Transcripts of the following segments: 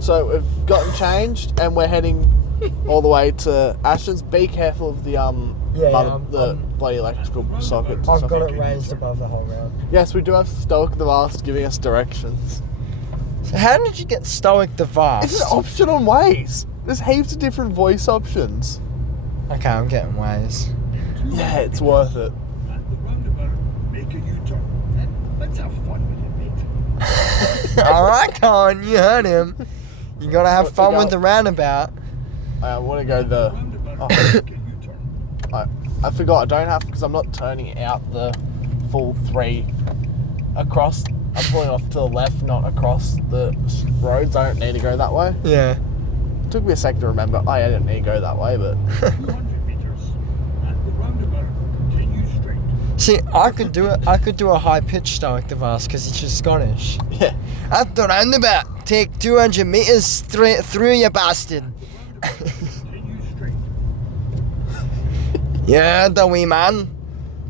So we've gotten changed and we're heading all the way to Ashton's. Be careful of the bloody electrical sockets. I've got it raised above the whole round. Yes, we do have Stoic the Vast giving us directions. So how did you get Stoic the Vast? It's an option on Waze. There's heaps of different voice options. Okay, I'm getting Waze. Yeah, it's worth it. At the roundabout, make a U-turn. Let's have fun with it, mate. Alright, Colin, you heard him. You gotta have fun with the roundabout. I want to go the... Roundabout, make a U-turn. I forgot, I don't have... Because I'm not turning out the full 3 across... I'm pulling off to the left, not across the roads. I don't need to go that way. Yeah. It took me a sec to remember. I didn't need to go that way, but... 200 meters. At the roundabout, continue straight. See, I could do it. I could do a high-pitched Stoic the Vast because it's just Scottish. Yeah. At the roundabout, take 200 meters straight through, you bastard. Continue straight. Yeah, the wee man.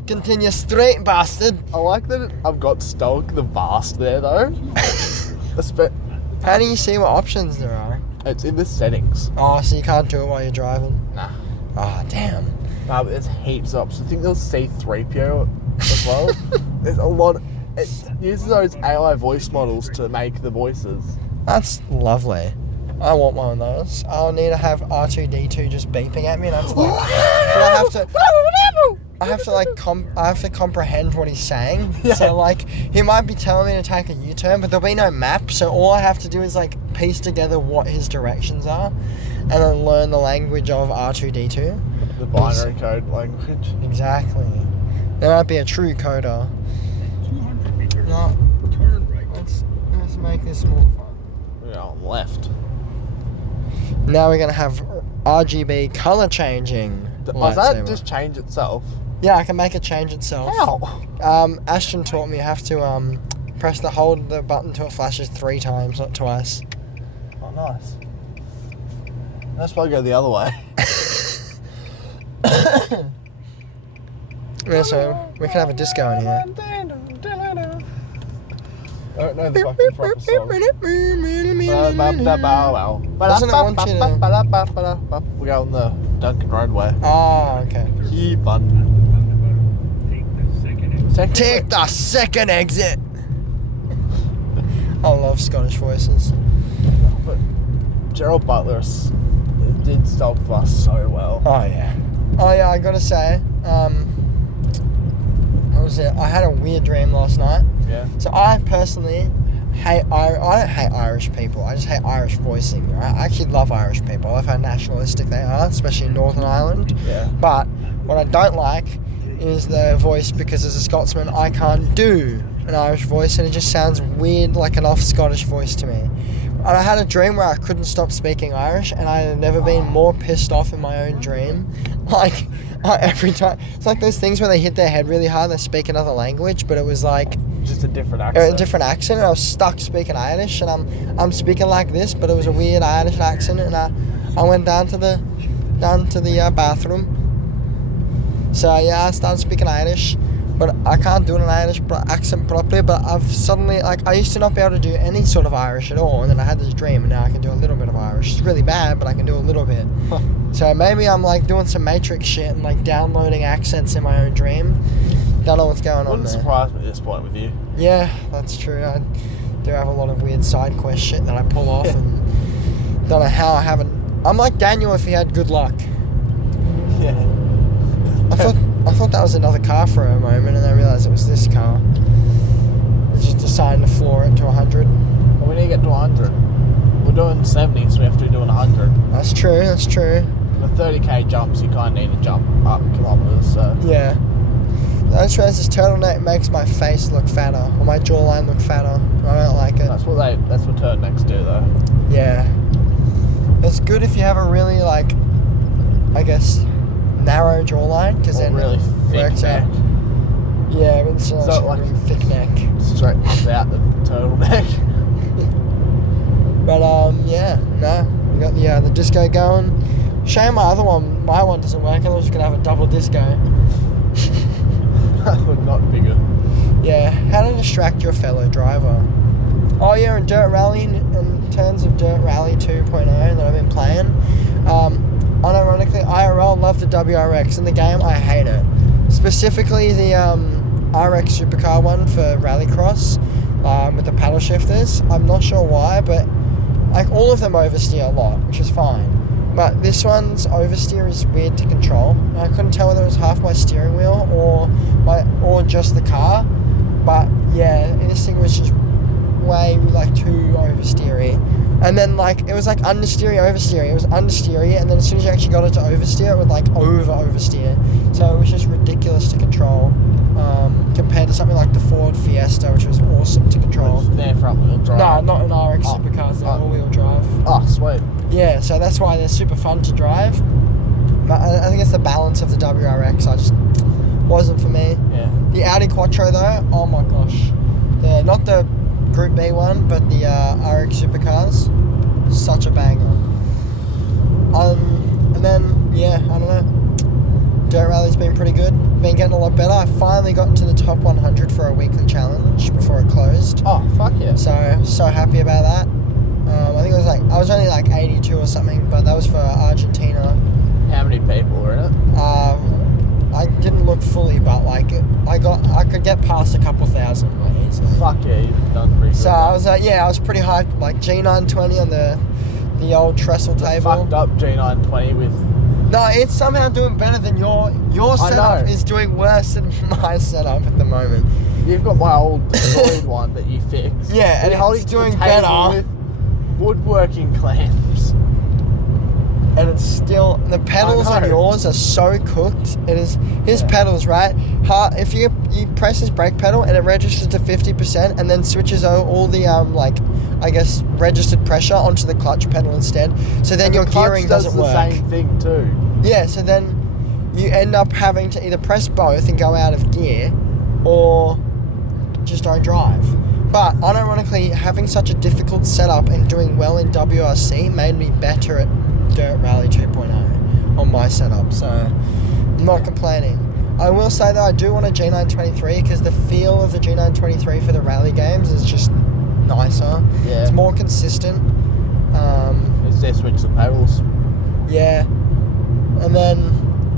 Continue straight, bastard. I like that I've got Stoic the Vast there, though. How do you see what options there are? It's in the settings. Oh, so you can't do it while you're driving? Nah. Oh, damn. No, but there's heaps of options. I think there's C-3PO as well. There's a lot. It uses those AI voice models to make the voices. That's lovely. I want one of those. I'll need to have R2-D2 just beeping at me, and I'm just like, but I have to comprehend what he's saying. Yeah. So like, he might be telling me to take a U-turn, but there'll be no map. So all I have to do is like piece together what his directions are, and then learn the language of R2-D2. The binary code language. Exactly. Then I'd be a true coder. 200 meters. No, Turn right. let's make this more fun. Yeah, on left. Now we're gonna have RGB color changing. Does that lightsaber. just change itself? Yeah, I can make it change itself. How? Ashton taught me you have to hold the button till it flashes 3 times, not twice. Oh, nice. Let's probably go the other way. Yeah, so we can have a disco in here. I don't know the fucking proper song. Doesn't it want you to... We're going the Duncan Roadway. Oh, okay. Yeah, fun. Take the second exit! I love Scottish voices. But Gerald Butler did Stoic the Vast so well. Oh yeah, I gotta say, what was it? I had a weird dream last night. Yeah. So I personally I don't hate Irish people. I just hate Irish voicing. Right? I actually love Irish people. I love how nationalistic they are, especially in Northern Ireland. Yeah. But what I don't like is their voice, because as a Scotsman I can't do an Irish voice, and it just sounds weird, like an off-Scottish voice to me. And I had a dream where I couldn't stop speaking Irish, and I had never been more pissed off in my own dream. Like, every time. It's like those things where they hit their head really hard and they speak another language, but it was like... Just a different accent. A different accent, and I was stuck speaking Irish, and I'm speaking like this, but it was a weird Irish accent, and I went down to the bathroom. So yeah, I started speaking Irish, but I can't do an Irish accent properly, but I've suddenly, like, I used to not be able to do any sort of Irish at all, and then I had this dream, and now I can do a little bit of Irish. It's really bad, but I can do a little bit. So maybe I'm, like, doing some Matrix shit and, like, downloading accents in my own dream. Don't know what's going on Wouldn't there. surprise me at this point with you. Yeah, that's true. I do have a lot of weird side quest shit that I pull off, and don't know how I haven't... I'm like Daniel if he had good luck. Yeah. I thought that was another car for a moment, and I realised it was this car. I just decided to floor it to 100. Well, we need to get to 100. We're doing 70, so we have to be doing 100. That's true, that's true. The 30k jumps, you kind of need to jump up kilometres, so... Yeah. I just realised this turtleneck makes my face look fatter, or my jawline look fatter. I don't like it. That's what turtlenecks do, though. Yeah. It's good if you have a really, like, I guess, narrow jawline, because then really it thick works neck. out. Yeah, but it's So, like, a really thick neck. Straight without the turtleneck. But yeah, no, we got the disco going. Shame my one doesn't work. I was just gonna have a double disco. That would not be good. Yeah, how to distract your fellow driver. Oh yeah, and dirt rallying and terms of Dirt Rally 2.0 that I've been playing, unironically, IRL love the WRX. In the game, I hate it. Specifically, the RX Supercar one for Rallycross with the paddle shifters. I'm not sure why, but like all of them oversteer a lot, which is fine. But this one's oversteer is weird to control. I couldn't tell whether it was half my steering wheel or just the car. But yeah, this thing was just way like too oversteery. And then like it was like understeery, oversteery. It was understeery, and then as soon as you actually got it to oversteer, it would like oversteer. So it was just ridiculous to control. Compared to something like the Ford Fiesta, which was awesome to control. They're front wheel drive. No, not an RX supercars. They're all wheel drive. Oh, sweet. Yeah, so that's why they're super fun to drive. But I think it's the balance of the WRX. I just wasn't for me. Yeah. The Audi Quattro though, oh my gosh, not the Group B one, but the RX supercars, such a banger. And then yeah, I don't know. Dirt Rally's been pretty good. Been getting a lot better. I finally got into the top 100 for a weekly challenge before it closed. Oh, fuck yeah. So happy about that. I think it was like, I was only like 82 or something, but that was for Argentina. How many people were in it? I didn't look fully, but like I could get past a couple thousand like easily. Fuck yeah, you've done pretty good. So I was like, yeah, I was pretty hyped. Like G920 on the old trestle table. Fucked up G920 with. No, it's somehow doing better than your setup is doing worse than my setup at the moment. You've got my old destroyed one that you fixed. Yeah, and it's doing better. With woodworking clamps. And it's still, the pedals on yours are so cooked. It is his pedals, right? If you press his brake pedal and it registers to 50% and then switches all the registered pressure onto the clutch pedal instead. So then your gearing doesn't work. The same thing too. Yeah, so then you end up having to either press both and go out of gear or just don't drive. But unironically, having such a difficult setup and doing well in WRC made me better at Dirt Rally 2.0 on my setup, so I'm not complaining. I will say that I do want a G923 because the feel of the G923 for the rally games is just nicer. Yeah. It's more consistent. It's their switch the pedals. Yeah. And then,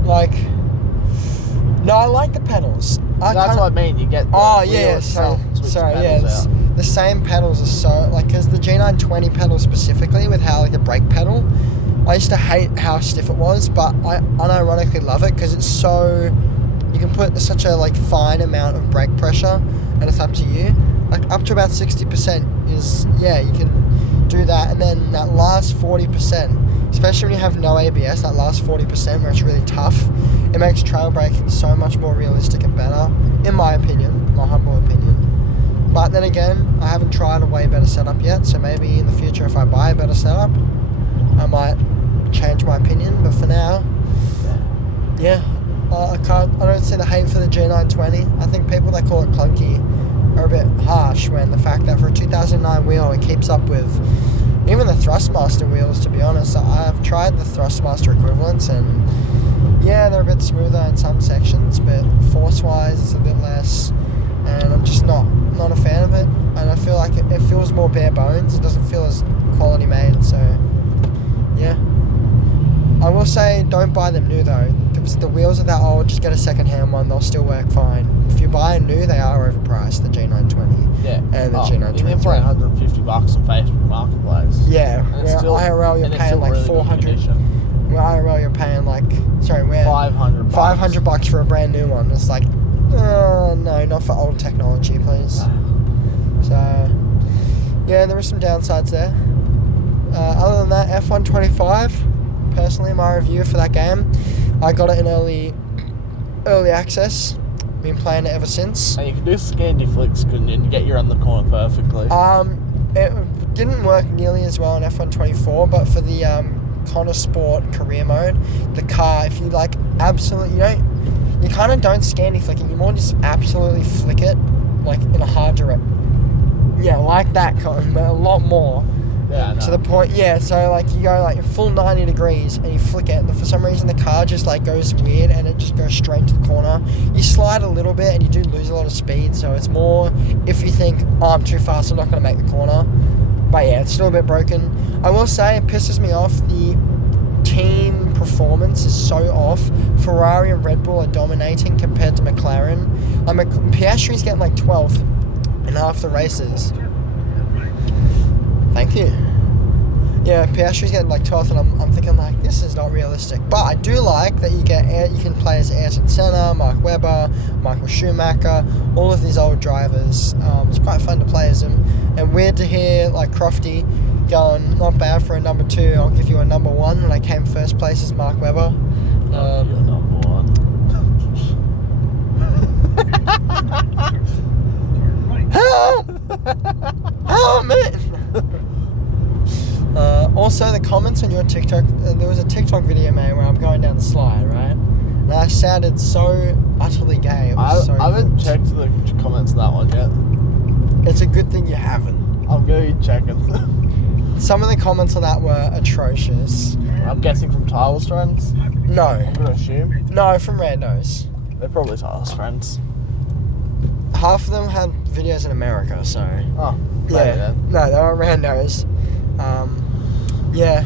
like, no, I like the pedals. That's what I mean. You get. The same pedals are so like because the G920 pedal specifically with how like the brake pedal. I used to hate how stiff it was, but I unironically love it because it's so. You can put such a like fine amount of brake pressure, and it's up to you. Like up to about 60% is you can do that, and then that last 40%, especially when you have no ABS, that last 40% where it's really tough, it makes trail braking so much more realistic and better, in my opinion, my humble opinion. But then again, I haven't tried a way better setup yet, so maybe in the future if I buy a better setup, I might change my opinion. But for now, I don't see the hate for the G920. I think people that call it clunky are a bit harsh when the fact that for a 2009 wheel it keeps up with even the Thrustmaster wheels, to be honest. I've tried the Thrustmaster equivalents and they're a bit smoother in some sections, but force wise it's a bit less, and I'm just not a fan of it, and I feel like it feels more bare bones. It doesn't feel as quality made, so yeah. I will say don't buy them new though. If the wheels are that old, just get a second hand one, they'll still work fine. If you buy a new, they are overpriced, the G920 and the G923. You can pay $150 on Facebook Marketplace. Yeah, where IRL you're paying like really 400. Where IRL you're paying like, where $500 for a brand new one. It's like, no, not for old technology, please. So, yeah, there were some downsides there. Other than that, F125, personally, my review for that game, I got it in early access. Been playing it ever since. And you can do Scandi flicks, couldn't you, and get you around the corner perfectly. It didn't work nearly as well in F124, but for the Connor Sport career mode, the car, if you like absolutely, you kind of don't Scandi flick it, you more just absolutely flick it, like in a hard direction. Yeah, like that kind, but a lot more. Yeah, to the point, so like you go like full 90 degrees and you flick it, and for some reason the car just like goes weird and it just goes straight to the corner. You slide a little bit and you do lose a lot of speed, so it's more if you think, I'm too fast, I'm not going to make the corner. But yeah, it's still a bit broken. I will say it pisses me off. The team performance is so off. Ferrari and Red Bull are dominating compared to McLaren. Piastri's getting like 12th in half the races. Thank you. Yeah, Piastri's getting like 12th, and I'm thinking like, this is not realistic. But I do like that you can play as Ayrton Senna, Mark Webber, Michael Schumacher, all of these old drivers. It's quite fun to play as them. And weird to hear like Crofty going, not bad for a number 2. I'll give you a number 1 when I came first place as Mark Webber. You're number 1. Help me! Also, the comments on your TikTok, there was a TikTok video, man, where I'm going down the slide, right? And I sounded so utterly gay. It was I haven't good. checked the comments on that one yet. It's a good thing you haven't. I'm going to be checking. Some of the comments on that were atrocious. I'm guessing from Tyler's friends. No. I'm going to assume. No, from randos. They're probably Tyler's friends. Half of them had videos in America, so... Oh, maybe yeah. then. No, they were randos. Yeah.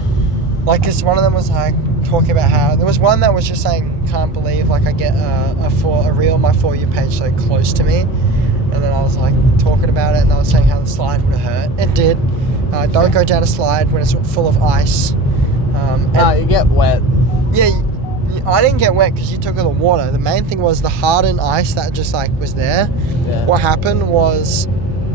Like, cause one of them was like talking about how there was one that was just saying, can't believe like I get a reel on my For You page so close to me, and then I was like talking about it, and I was saying how the slide would hurt. It did. Don't go down a slide when it's full of ice. No, you get wet. Yeah, I didn't get wet because you took all the water. The main thing was the hardened ice that just like was there. Yeah. What happened was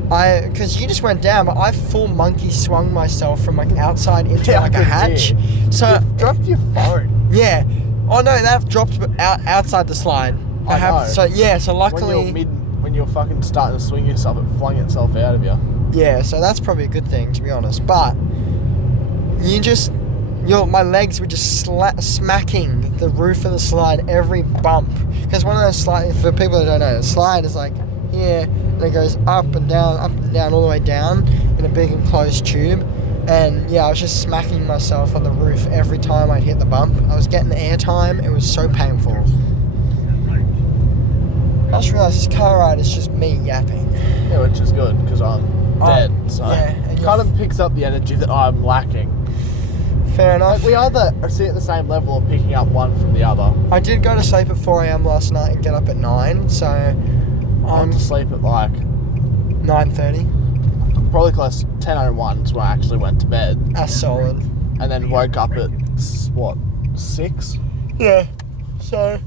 because you just went down, but I full monkey swung myself from like outside into like a hatch. So you dropped your phone. Yeah. Oh no, that dropped outside the slide. I know. So luckily. When you're fucking starting to swing yourself, it flung itself out of you. Yeah, so that's probably a good thing, to be honest. But my legs were just smacking the roof of the slide every bump. Because one of those slides, for people that don't know, the slide is like here, and it goes up and down, all the way down in a big enclosed tube. And yeah, I was just smacking myself on the roof every time I'd hit the bump. I was getting air time. It was so painful. I just realised this car ride is just me yapping. Yeah, which is good because I'm dead. So yeah, and it kind of picks up the energy that I'm lacking. Fair enough. Like we either are sitting at the same level or picking up one from the other. I did go to sleep at 4 a.m. last night and get up at 9, so I went to sleep at like 9:30. probably close to 10:01 is when I actually went to bed. That's solid. And then woke up at what, 6? Yeah. So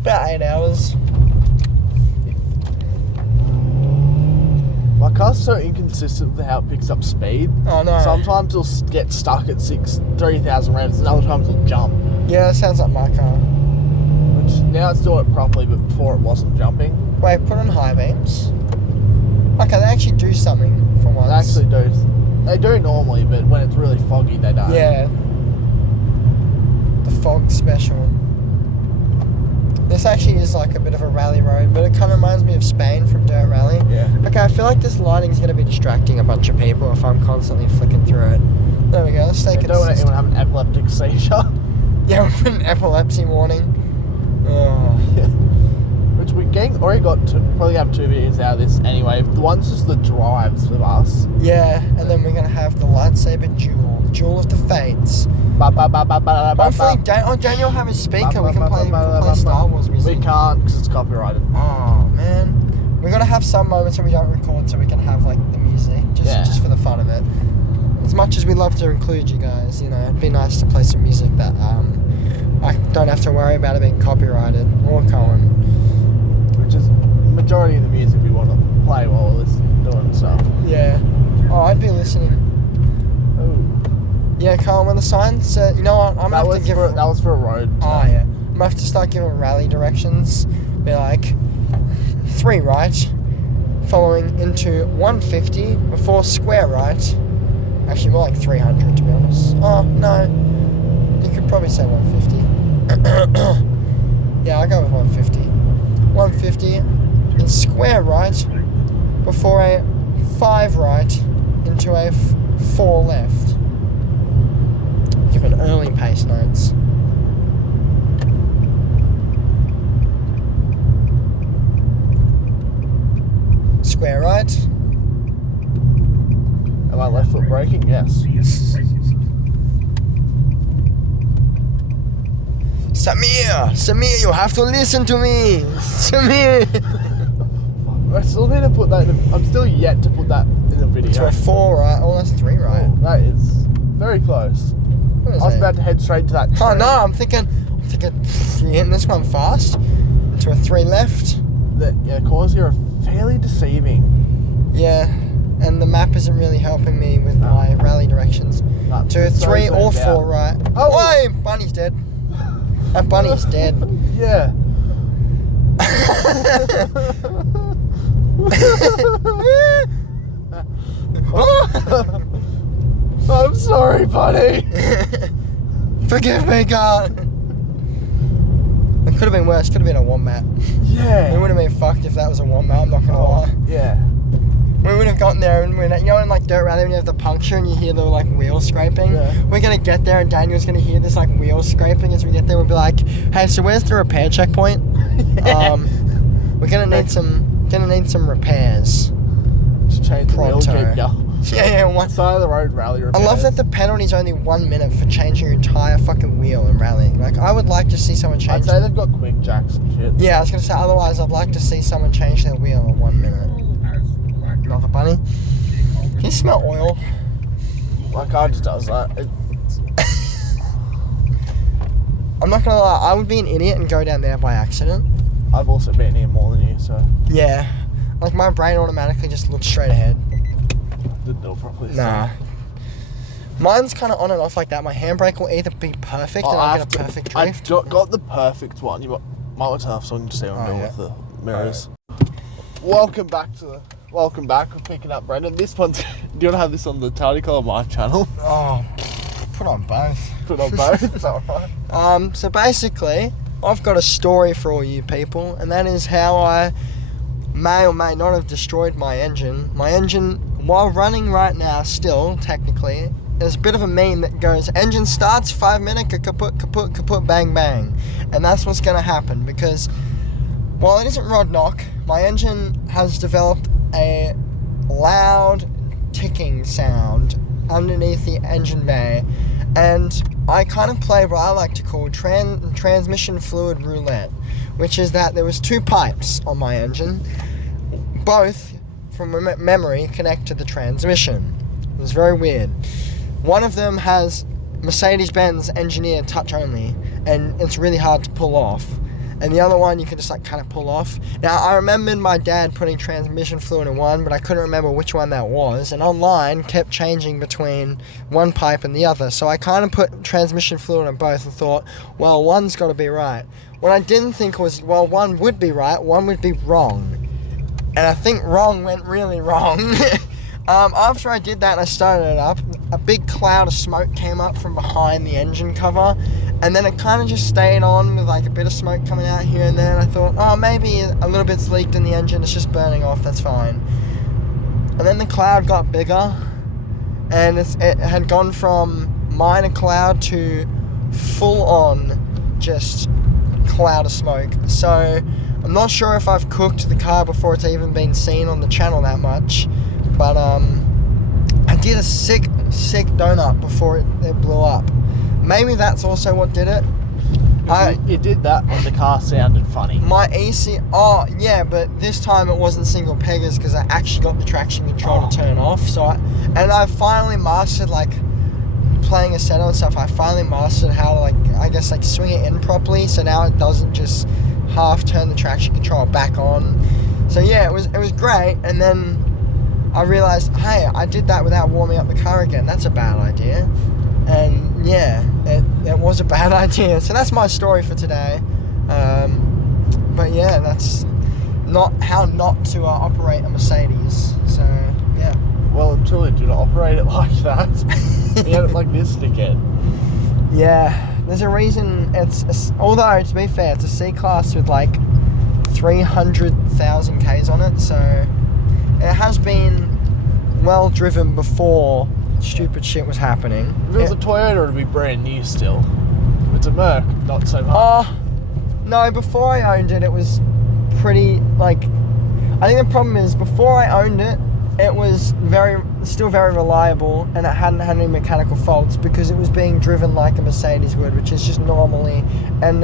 about 8 hours. My car's so inconsistent with how it picks up speed. Oh no. Sometimes it'll get stuck at 3,000 revs, and other times it'll jump. Yeah, that sounds like my car. Which now it's doing it properly, but before it wasn't jumping. Wait, put on high beams. Okay, they actually do something for once. They actually do. They do normally, but when it's really foggy, they don't. Yeah. The fog special. This actually is like a bit of a rally road, but it kind of reminds me of Spain from Dirt Rally. Yeah. Okay, I feel like this lighting's going to be distracting a bunch of people if I'm constantly flicking through it. There we go, let's stay Don't want anyone to have an epileptic seizure. Yeah, we put an epilepsy warning. Oh. Yeah. Which we already got to probably have 2 videos out of this anyway. The one's just the drives with us. Yeah, and then we're going to have the lightsaber duel of the fates. Hopefully, Daniel have his speaker. We can play Star Wars music. We can't because it's copyrighted. Oh man, we're gonna have some moments where we don't record, so we can have like the music, just for the fun of it. As much as we love to include you guys, you know, it'd be nice to play some music that I don't have to worry about it being copyrighted or Cohen. Which is the majority of the music we want to play while we're doing stuff. Yeah. Oh, I'd be listening. Ooh. Yeah, Carl, when the sign said, you know what, I'm going to have to give... That was for a road. Oh, yeah. I'm going to have to start giving rally directions. Be like, 3 right, following into 150 before square right. Actually, more like 300, to be honest. Oh, no. You could probably say 150. Yeah, I'll go with 150. 150 in square right before a 5 right into a 4 left. Give an early pace notes. Square right. Am I left foot braking? Samir, you have to listen to me. Samir. I still need to put that in I'm still yet to put that in the video. To a 4, right? Oh, that's 3, right? Oh, that is very close. What is I was it? about to head straight to that tree. Oh no, I'm thinking, you're hitting this one fast. To a 3 left. Yeah, corners here are fairly deceiving. Yeah, and the map isn't really helping me with my rally directions. To a 3 or 4, right? Oh, wait, Bunny's dead. That bunny's dead. Yeah. I'm sorry, buddy. Forgive me, God. It could have been worse. Could have been a 1 map. Yeah. We would have been fucked if that was a 1 map. I'm not gonna lie. Yeah. We would have gotten there, and you know, in like dirt rally when you have the puncture and you hear the like wheel scraping. Yeah. We're gonna get there, and Daniel's gonna hear this like wheel scraping as we get there. We'll be like, "Hey, so where's the repair checkpoint? We're gonna need some repairs." Just change the wheel, Pronto. keep ya. Yeah, One side of the road rally I repairs. love that the penalty's only 1 minute for changing your entire fucking wheel in rallying. Like, I would like to see someone I'd change. say they've got quick jacks and shit. Yeah, I was gonna say, otherwise I'd like to see someone change their wheel in 1 minute. Not the bunny. Can you smell oil? My car just does that. I'm not gonna lie, I would be an idiot and go down there by accident. I've also been here more than you, so Yeah. Like, my brain automatically just looks straight ahead. didn't do it properly. Nah. Mine's kind of on and off like that. My handbrake will either be perfect and I'll get a perfect drift. I got the perfect one. You might want to have something to say on Oh, yeah. with the mirrors. Welcome back. We're picking up Brendan. This one's. Do you want to have this on the Tally Call of my channel? Oh, put on both. Put on both. Is that right? So basically, I've got a story for all you people, and that is how I may or may not have destroyed my engine. My engine, while running right now, still, technically, there's a bit of a meme that goes, engine starts, 5 minutes, kaput, kaput, kaput, bang, bang. And that's what's going to happen, because while it isn't rod knock, my engine has developed a loud ticking sound underneath the engine bay, and I kind of play what I like to call transmission fluid roulette, which is that there was 2 pipes on my engine, both from memory connect to the transmission. It was very weird. One of them has Mercedes-Benz engineer touch only, and it's really hard to pull off. And the other one you can just like kind of pull off. Now, I remembered my dad putting transmission fluid in one, but I couldn't remember which one that was. And online kept changing between one pipe and the other. So I kind of put transmission fluid in both and thought, well, one's got to be right. What I didn't think was, well, one would be right, one would be wrong. And I think wrong went really wrong. After I did that and I started it up, a big cloud of smoke came up from behind the engine cover, and then it kind of just stayed on with like a bit of smoke coming out here and there, and I thought, oh, maybe a little bit's leaked in the engine, it's just burning off, that's fine. And then the cloud got bigger, and it had gone from minor cloud to full on just cloud of smoke. So I'm not sure if I've cooked the car before it's even been seen on the channel that much, but I did a sick donut before it blew up. Maybe that's also what did it. You did that and the car sounded funny. My oh yeah, but this time it wasn't single peggers because I actually got the traction control to turn off. So I finally mastered, like, playing a setup and stuff. I finally mastered how to, like, I guess, like, swing it in properly, so now it doesn't just half turn the traction control back on. So yeah, it was great. And then I realized, hey, I did that without warming up the car again. That's a bad idea. And yeah, it was a bad idea. So that's my story for today. But yeah, that's how not to operate a Mercedes. So yeah. Well, until you do not operate it like that. You had it like this, dickhead. Yeah, there's a reason although, to be fair, it's a C-Class with like 300,000 Ks on it, so it has been well driven before stupid shit was happening. If it was a Toyota, it'd be brand new still. If it's a Merc, not so much. No, before I owned it, it was pretty, like, I think the problem is, before I owned it, it was still very reliable, and it hadn't had any mechanical faults because it was being driven like a Mercedes would, which is just normally, and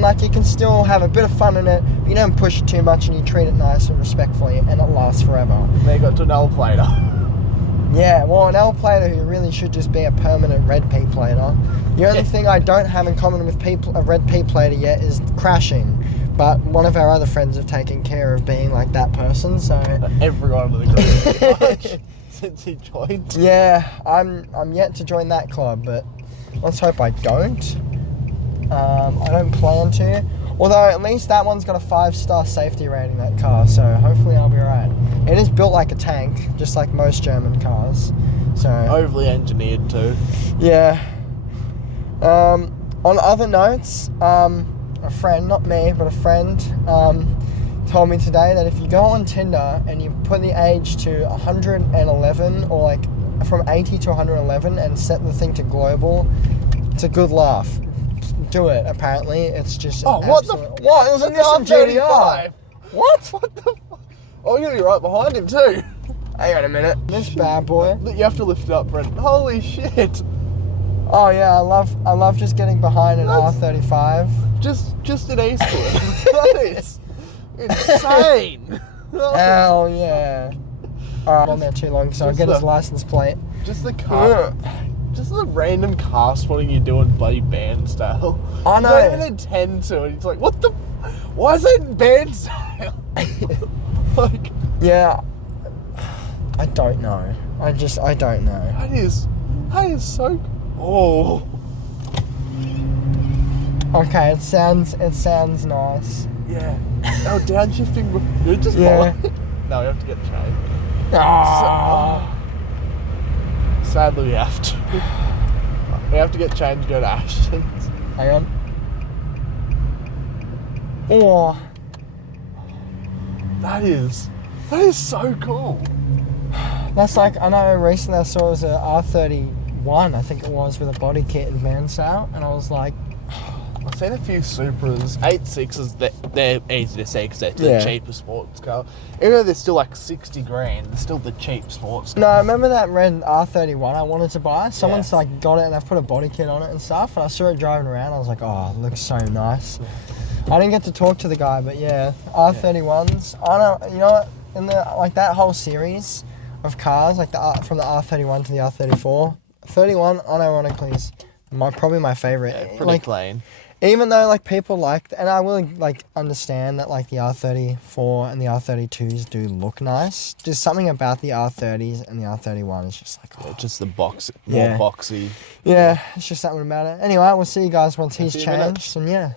like you can still have a bit of fun in it, but you don't push it too much and you treat it nice and respectfully, and it lasts forever. They got to an L-plater. Yeah, well, an L-plater who really should just be a permanent red P-plater. The only thing I don't have in common with a red P-plater yet is crashing. But one of our other friends have taken care of being like that person, so... Everyone with a group since he joined. Yeah, I'm yet to join that club, but let's hope I don't. I don't plan to. Although at least that one's got a 5-star safety rating, that car, so hopefully I'll be alright. It is built like a tank, just like most German cars. So Overly engineered too. yeah. On other notes, a friend, not me, but a friend, told me today that if you go on Tinder and you put the age to 111 or like from 80 to 111 and set the thing to global, it's a good laugh. Do it, apparently. It's just Oh, what the absolute... What? It was a Nissan GTR. What? What the fuck? Oh, you're gonna be right behind him too. Hang on a minute. This bad boy. You have to lift it up, Brent. Holy shit. Oh yeah, I love just getting behind an R35. Just an Eastwood. That is insane. Hell yeah. Alright, I'm on there too long, so I'll get his license plate. Just the car. Just the random car spotting you doing bloody band style. I know. You don't even intend to, and it's like, what the? Why is it in band style? Like, Yeah. I don't know. I don't know. that is so. Oh. Okay, it sounds nice. Yeah. Oh, downshifting. You're just Yeah. No, we have to get changed. Ah. Sadly, we have to. We have to get changed to go to Ashton's. Hang on. Oh. That is so cool. That's like, I know recently I saw it was a R31, I think it was, with a body kit and van sale, and I was like... I've seen a few Supras, 86s, they're easy to see because they're the cheapest sports car. Even though they're still like 60 grand, they're still the cheap sports car. No, I remember that red R31 I wanted to buy. Someone's like got it and they've put a body kit on it and stuff, and I saw it driving around, I was like, oh, it looks so nice. I didn't get to talk to the guy, but yeah, R31s. I don't, you know what, in the, like that whole series of cars, like from the R31 to the R34, 31 unironically is probably my favorite. Yeah, pretty like, clean. Even though like people like, and I will like understand that like the R34 and the R32s do look nice. Just something about the R30s and the R31 is just like, oh. Just the box, more boxy. Yeah, it's just something about it. Anyway, we'll see you guys once he's changed, and yeah.